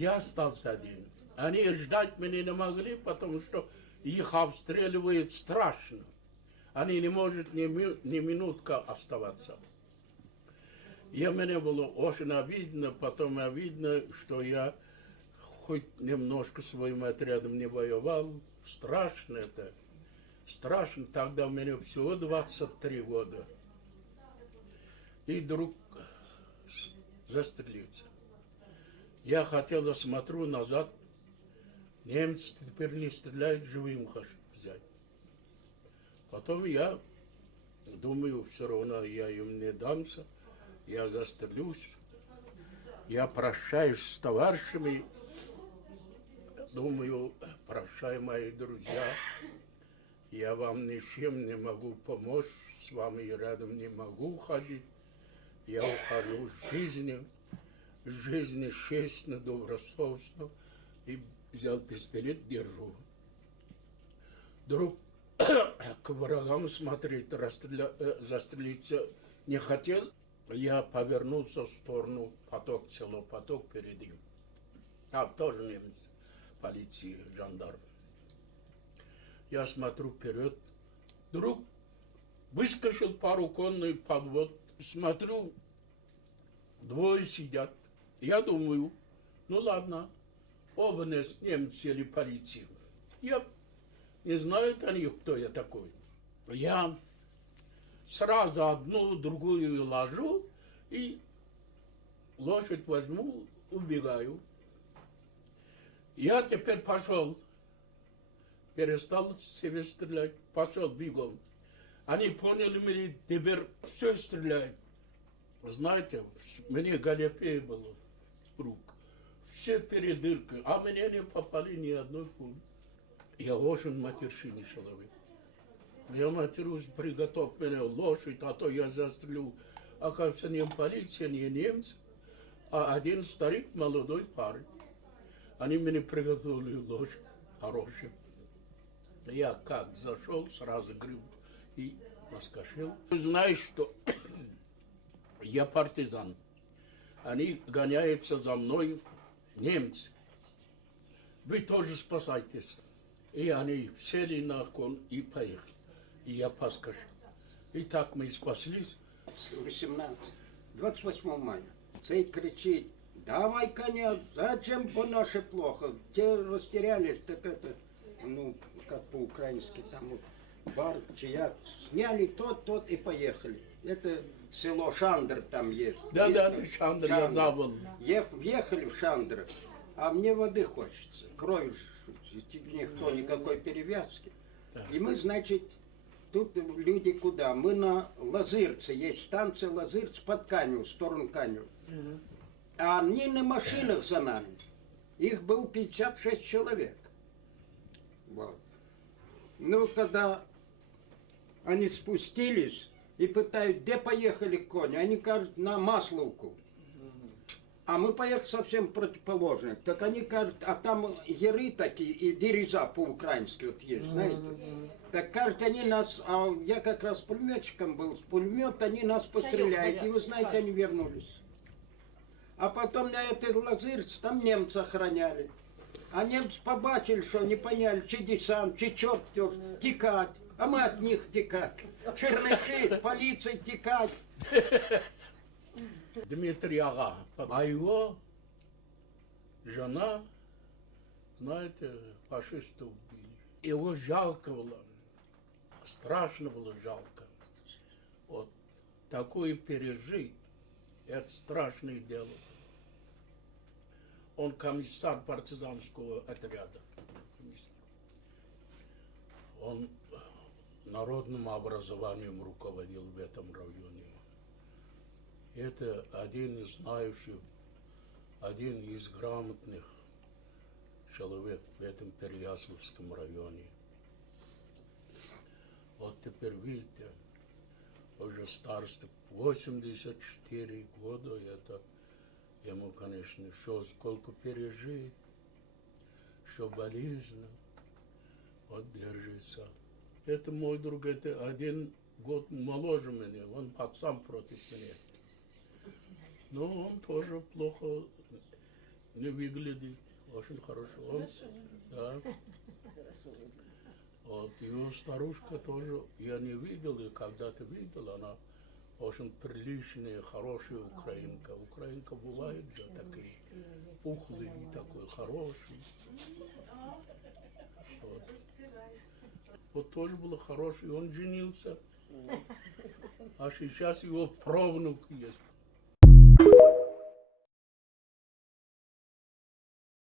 Я остался один. Они ждать меня не могли, потому что их обстреливают страшно. Они не могут ни минутка оставаться. И мне было очень обидно, потом обидно, что я хоть немножко своим отрядом не воевал. Страшно это. Страшно. Тогда у меня всего 23 года. И вдруг застрелился. Я хотел, смотрю назад. Немцы теперь не стреляют, живым хочу взять. Потом я думаю, все равно я им не дамся. Я застрелюсь. Я прощаюсь с товарищами. Думаю, прощай, мои друзья. Я вам ничем не могу помочь. С вами рядом не могу ходить. Я ухожу с жизни честно, добросовестно. И взял пистолет, держу. Вдруг к врагам смотреть, застрелиться не хотел. Я повернулся в сторону поток, село поток перед ним. Там тоже немцы, полиция, жандарм. Я смотрю вперед. Вдруг выскочил пару конный подвод. Смотрю, двое сидят. Я думаю, ну ладно, оба немцы или полиция. Я не знают они, кто я такой. Я сразу одну, другую ложу и лошадь возьму, убегаю. Я теперь пошел, перестал себе стрелять, пошел бегом. Они поняли меня, теперь все стреляют. Знаете, мне галопей было в рук. Все передырки, а мне не попали ни одной пули. Я очень матершинный человек. Я матерюсь, приготовь меня лошадь, а то я застрелю. Оказывается, не полиция, не немцы, а один старик, молодой парень. Они мне приготовили лошадь хорошую. Я как зашел, сразу гриб и наскочил. Знаешь, что я партизан. Они гоняются за мной, немцы. Вы тоже спасайтесь. И они сели на кон и поехали. И я поскочил. И так мы спаслись. 28 мая. Цей кричит: давай коня, зачем по наше плохо? Те растерялись, так это, ну, как по-украински, там бар, чья, сняли тот и поехали. Это село Шандр там есть. Да, Шандр, я забыл. Въехали в Шандр, а мне воды хочется, крови, никто, никакой перевязки. Да. И мы, значит, тут люди куда? Мы на Лазырце, есть станция Лазырц под Каню, в сторону Каню. А они на машинах за нами. Их было 56 человек. Вот. Ну, когда они спустились и пытают, где поехали кони, они кажут, на Масловку. А мы поехали совсем противоположно. Так они кажут, а там яры такие, и дереза по-украински вот есть, знаете. Так кажут, они нас, а я как раз пулеметчиком был, с пулемета они нас постреляют. И вы знаете, они вернулись. А потом на этой Лазырц, там немцы охраняли. А немцы побачили, что не поняли, чи десант, чи черт текать. А мы от них текать. Черныши, полиция текать. Дмитрий Ага, а его жена, знаете, фашисты убили. Его жалко было, страшно было жалко. Вот такое пережить, это страшное дело. Он комиссар партизанского отряда. Он народным образованием руководил в этом районе. Это один из знающих, один из грамотных человек в этом Переяславском районе. Вот теперь видите, уже старость 84 года, это ему, конечно, еще сколько пережить, что болезнь, вот держится. Это мой друг, это 1 год моложе меня, он пацан против меня. Но он тоже плохо не выглядит очень хорошо. Да. Вот ее старушка тоже, я не видел, и когда-то видел, она очень приличная, хорошая украинка. Украинка бывает же такие пухлые, такой хороший. Вот. Вот тоже был хороший, он женился. А сейчас его правнук есть.